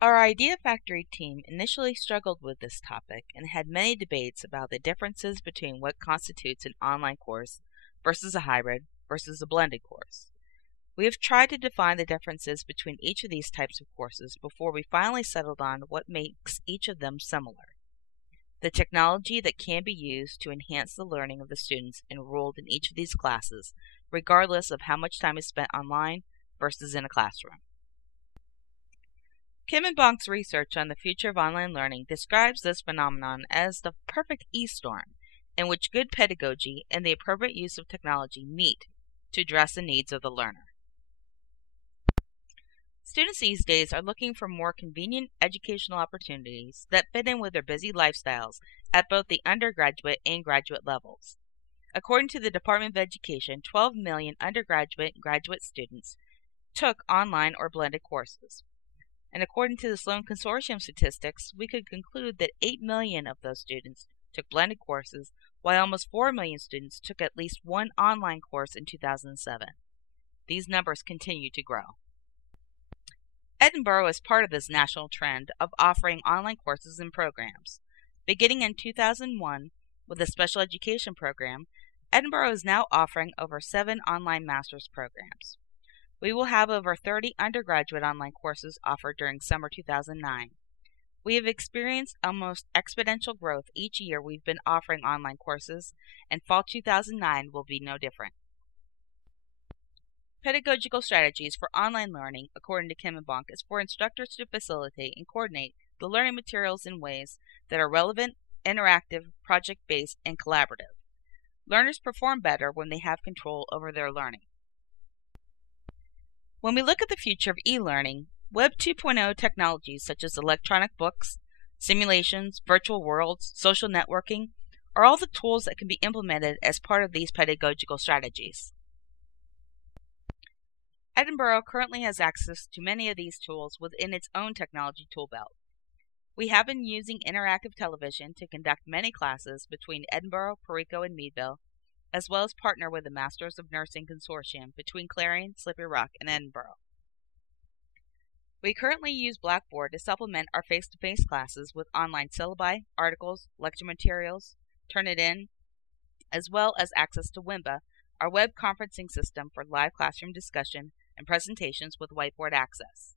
Our Idea Factory team initially struggled with this topic and had many debates about the differences between what constitutes an online course versus a hybrid versus a blended course. We have tried to define the differences between each of these types of courses before we finally settled on what makes each of them similar: the technology that can be used to enhance the learning of the students enrolled in each of these classes, regardless of how much time is spent online versus in a classroom. Kim and Bonk's research on the future of online learning describes this phenomenon as the perfect e-storm, in which good pedagogy and the appropriate use of technology meet to address the needs of the learner. Students these days are looking for more convenient educational opportunities that fit in with their busy lifestyles at both the undergraduate and graduate levels. According to the Department of Education, 12 million undergraduate and graduate students took online or blended courses. And according to the Sloan Consortium statistics, we could conclude that 8 million of those students took blended courses, while almost 4 million students took at least one online course in 2007. These numbers continue to grow. Edinboro is part of this national trend of offering online courses and programs. Beginning in 2001 with a special education program, Edinboro is now offering over 7 online master's programs. We will have over 30 undergraduate online courses offered during summer 2009. We have experienced almost exponential growth each year we've been offering online courses, and fall 2009 will be no different. Pedagogical strategies for online learning, according to Kim and Bonk, is for instructors to facilitate and coordinate the learning materials in ways that are relevant, interactive, project-based, and collaborative. Learners perform better when they have control over their learning. When we look at the future of e-learning, Web 2.0 technologies such as electronic books, simulations, virtual worlds, social networking are all the tools that can be implemented as part of these pedagogical strategies. Edinboro currently has access to many of these tools within its own technology tool belt. We have been using interactive television to conduct many classes between Edinboro, Perico, and Meadville, as well as partner with the Masters of Nursing Consortium between Clarion, Slippery Rock, and Edinboro. We currently use Blackboard to supplement our face-to-face classes with online syllabi, articles, lecture materials, Turnitin, as well as access to Wimba, our web conferencing system for live classroom discussion and presentations with whiteboard access.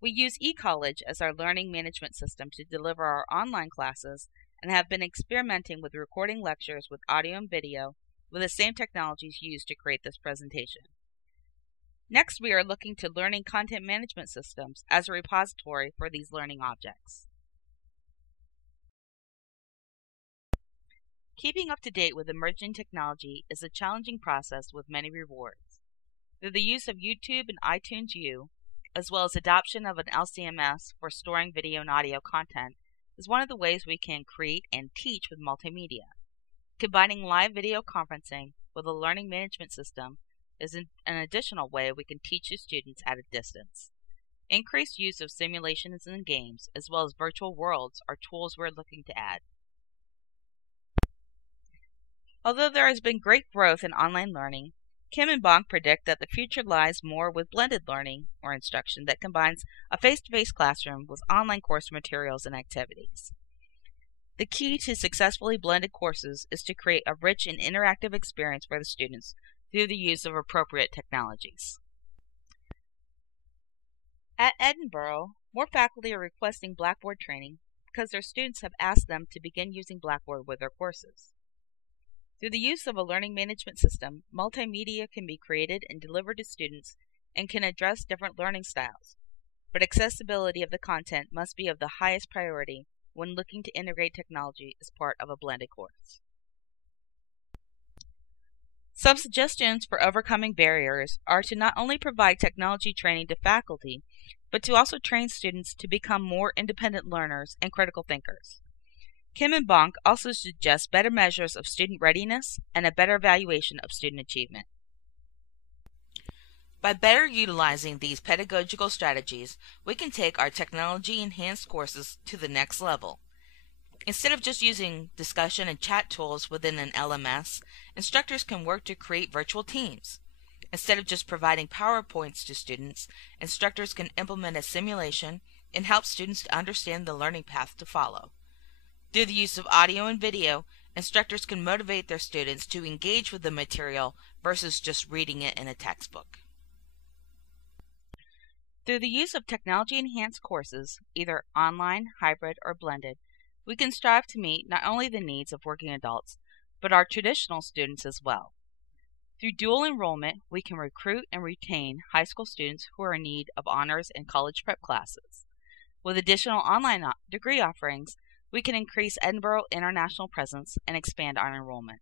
We use eCollege as our learning management system to deliver our online classes and have been experimenting with recording lectures with audio and video with the same technologies used to create this presentation. Next, we are looking to learning content management systems as a repository for these learning objects. Keeping up to date with emerging technology is a challenging process with many rewards. Through the use of YouTube and iTunes U, as well as adoption of an LCMS for storing video and audio content, is one of the ways we can create and teach with multimedia. Combining live video conferencing with a learning management system is an additional way we can teach the students at a distance. Increased use of simulations and games, as well as virtual worlds, are tools we're looking to add. Although there has been great growth in online learning, Kim and Bonk predict that the future lies more with blended learning or instruction that combines a face-to-face classroom with online course materials and activities. The key to successfully blended courses is to create a rich and interactive experience for the students through the use of appropriate technologies. At Edinboro, more faculty are requesting Blackboard training because their students have asked them to begin using Blackboard with their courses. Through the use of a learning management system, multimedia can be created and delivered to students and can address different learning styles, but accessibility of the content must be of the highest priority when looking to integrate technology as part of a blended course. Some suggestions for overcoming barriers are to not only provide technology training to faculty, but to also train students to become more independent learners and critical thinkers. Kim and Bonk also suggest better measures of student readiness and a better evaluation of student achievement. By better utilizing these pedagogical strategies, we can take our technology-enhanced courses to the next level. Instead of just using discussion and chat tools within an LMS, instructors can work to create virtual teams. Instead of just providing PowerPoints to students, instructors can implement a simulation, and help students to understand the learning path to follow. Through the use of audio and video, instructors can motivate their students to engage with the material versus just reading it in a textbook. Through the use of technology-enhanced courses, either online, hybrid, or blended, we can strive to meet not only the needs of working adults, but our traditional students as well. Through dual enrollment, we can recruit and retain high school students who are in need of honors and college prep classes. With additional online degree offerings, we can increase Edinboro international presence and expand our enrollment.